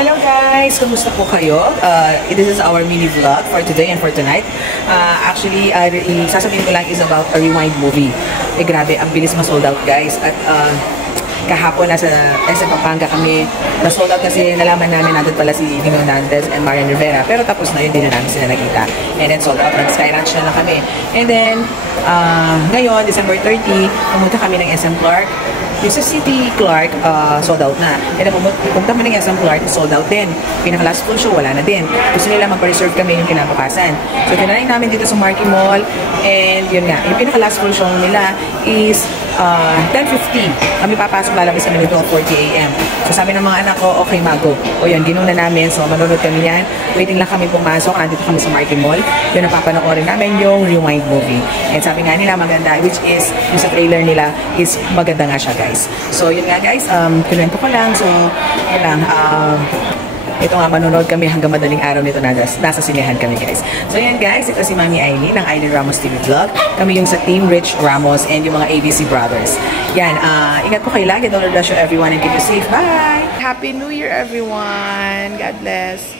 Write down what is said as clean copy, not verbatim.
Hello guys! Kumusta po kayo? This is our mini vlog for today and for tonight. Actually, sasabihin ko lang is about a Rewind movie. Eh grabe, ang bilis ma-sold out guys. At kahapon nasa SM Pampanga kami na-sold out kasi nalaman namin natin pala si Nino Hernandez and Marian Rivera. Pero tapos na yun, din na namin sila nakita. And then sold out, nag-Sky Ranch na lang kami. And then, ngayon, December 30, pumunta kami ng SM Clark. Yung sa City Clark, sold out na. And then pumunta kami ng SM Clark, sold out din. Pinaka-last full show, wala na din. Gusto nila magpa-reserve kami yung kinabukasan. So, tinanay namin dito sa Marquee Mall. And yun nga, yung pinaka-last full show nila is 10:50. Kami papasok, lalabas kami ng 12:40 AM. So sabi ng mga anak ko, okay mago. O yun, ginuna namin. So manonood kami yan. Waiting lang kami pumasok. Nandito kami sa Marquee Mall. Yun ang papanoorin namin yung Rewind movie. And sabi nga nila maganda, which is yung sa trailer nila is maganda nga siya guys. So yun nga guys, kinuwento ko lang. So yun lang, ito nga, manonood kami hanggang madaling araw nito na nasa sinehan kami guys. So yan guys, ito si Mami Aileen ng Aileen Ramos TV Vlog. Kami yung sa Team Rich Ramos and yung mga ABC Brothers. Yan, ingat po kayo lagi. Don't bless you everyone and keep you safe. Bye! Happy New Year everyone! God bless!